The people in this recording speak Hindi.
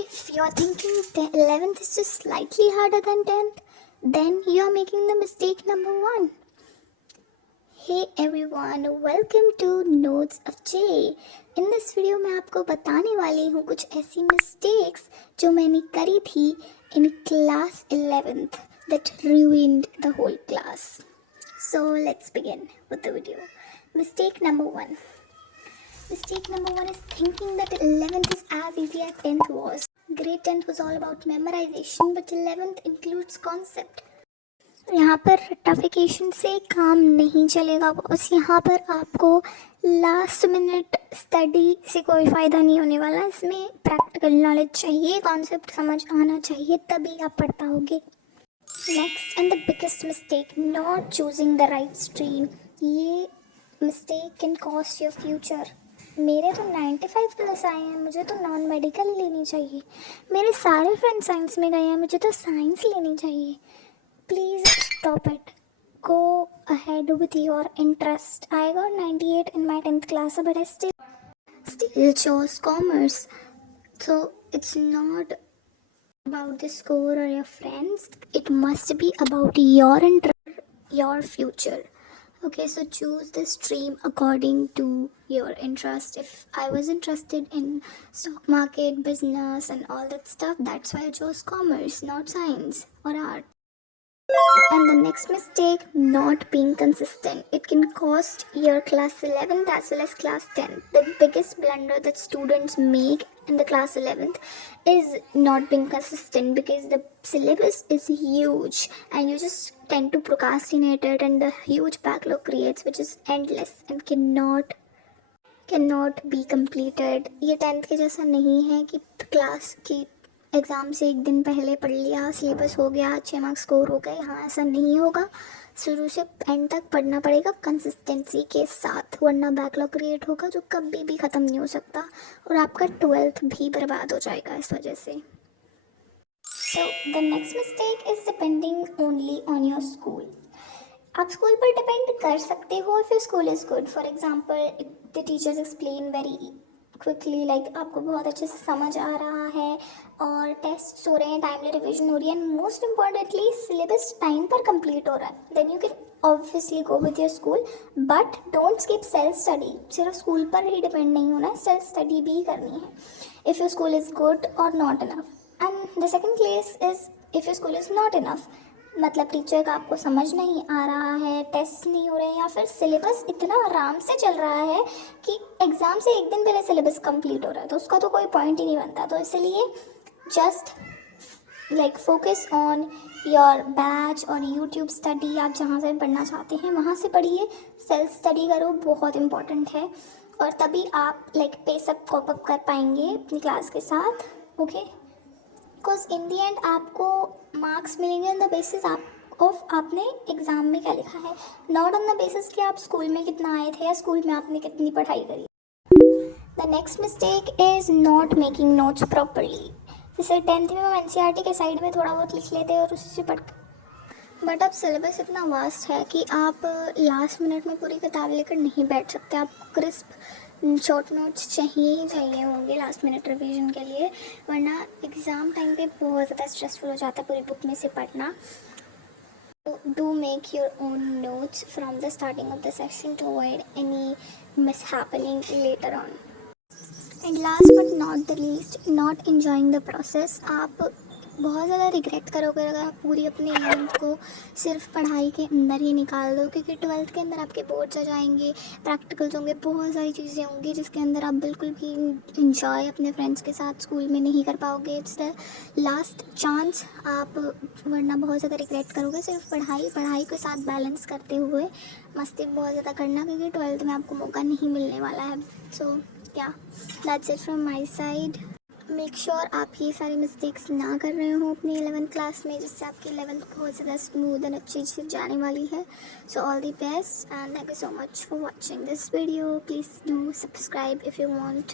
If you're thinking 11th is just slightly harder than 10th, then you're making the mistake number 1. Hey everyone, welcome to Notes of Jay. In this video मैं आपको बताने वाली हूँ कुछ ऐसी mistakes जो मैंने करी थी in class 11th that ruined the whole class. So let's begin with the video. Mistake number 1. Mistake number 1 is thinking that 11th is as easy as 10th was. Grade 10th was all about memorization, but 11th includes concept. यहाँ पर रट्टाफिकेशन से काम नहीं चलेगा बॉस. यहाँ पर आपको लास्ट मिनट स्टडी से कोई फ़ायदा नहीं होने वाला. इसमें प्रैक्टिकल नॉलेज चाहिए, कॉन्सेप्ट समझ आना चाहिए, तभी आप पढ़ पाओगे. Next and the biggest mistake, not choosing the right stream. ये mistake can cost your future. मेरे तो 95 प्लस आए हैं, मुझे तो नॉन मेडिकल लेनी चाहिए. मेरे सारे फ्रेंड्स साइंस में गए हैं, मुझे तो साइंस लेनी चाहिए. Please stop it. Go ahead with your interest. I got 98 in my 10th class, but I still chose commerce. So it's not about the score or your friends. It must be about your interest, your future. Okay, so choose the stream according to your interest. If I was interested in stock market, business and all that stuff, that's why I chose commerce, not science or art. And the next mistake, not being consistent. It can cost your class 11th as well as class 10th. The biggest blunder that students make in the class 11th is not being consistent, because the syllabus is huge and you just tend to procrastinate it, and the huge backlog creates, which is endless and cannot be completed. ये 10th के जैसा नहीं है कि क्लास की एग्ज़ाम से एक दिन पहले पढ़ लिया, सिलेबस हो गया, अच्छे मार्क्स स्कोर हो गए. हाँ, ऐसा नहीं होगा. शुरू से एंड तक पढ़ना पड़ेगा कंसिस्टेंसी के साथ, वरना बैकलॉग क्रिएट होगा जो कभी भी ख़त्म नहीं हो सकता, और आपका 12th भी बर्बाद हो जाएगा इस वजह से. So the next mistake is depending only on your school. आप स्कूल पर डिपेंड कर सकते हो if your school is good. For example, the teachers explain very quickly, like आपको बहुत अच्छे से समझ आ रहा है और टेस्ट हो रहे हैं, टाइमली रिवीजन हो रही है, and most importantly syllabus time पर कंप्लीट हो रहा है, then you can obviously go with your school. But don't skip self study. सिर्फ स्कूल पर ही डिपेंड नहीं होना है, सेल्फ स्टडी भी करनी है if your school is good और not enough. And the second case is if your school is not enough, मतलब टीचर का आपको समझ नहीं आ रहा है, टेस्ट नहीं हो रहे हैं, या फिर सिलेबस इतना आराम से चल रहा है कि एग्ज़ाम से एक दिन पहले सिलेबस कंप्लीट हो रहा है, तो उसका तो कोई पॉइंट ही नहीं बनता. तो इसलिए just like focus on your batch और यूट्यूब स्टडी. आप जहाँ से पढ़ना चाहते हैं वहाँ से पढ़िए, सेल्फ स्टडी करो, बहुत इंपॉर्टेंट है, और तभी आप लाइक पेसअप कॉप अप कर पाएंगे अपनी क्लास के साथ. Okay, because in the and आपको मार्क्स मिलेंगे ऑन द बेसिस ऑफ आपने एग्ज़ाम में क्या लिखा है, नॉट ऑन द बेसिस कि आप स्कूल में कितना आए थे या स्कूल में आपने कितनी पढ़ाई करी. The next mistake is not making notes properly. जैसे 10th में हम NCERT के साइड में थोड़ा बहुत लिख लेते हैं और उसी से पढ़, बट अब सिलेबस इतना वास्ट है कि आप लास्ट मिनट में पूरी किताब लेकर नहीं बैठ सकते. आप क्रिस्प शॉर्ट नोट्स चाहिए ही चाहिए होंगे लास्ट मिनट रिवीजन के लिए, वरना एग्ज़ाम टाइम पे बहुत ज़्यादा स्ट्रेसफुल हो जाता है पूरी बुक में से पढ़ना. Do make your own notes from the starting of the session to avoid any mishappening later on. And last but not the least, not enjoying the process. आप बहुत ज़्यादा रिग्रेट करोगे अगर आप पूरी अपनी 11th को सिर्फ पढ़ाई के अंदर ही निकाल दो, क्योंकि 12th के अंदर आपके बोर्ड्स आ जाएंगे, प्रैक्टिकल्स होंगे, बहुत सारी चीज़ें होंगी जिसके अंदर आप बिल्कुल भी इंजॉय अपने फ्रेंड्स के साथ स्कूल में नहीं कर पाओगे. It's the last chance. आप वरना बहुत ज़्यादा रिग्रेट करोगे. सिर्फ पढ़ाई के साथ बैलेंस करते हुए मस्ती बहुत ज़्यादा करना, क्योंकि 12th में आपको मौका नहीं मिलने वाला है. सो या that's it from my side. Make sure आप ये सारी मिस्टेक्स ना कर रहे हो अपनी 11th क्लास में, जिससे आपकी 11th बहुत ज़्यादा स्मूथ एंड अच्छी से जाने वाली है. So all the best and thank you so much for watching this video. Please do subscribe if you want.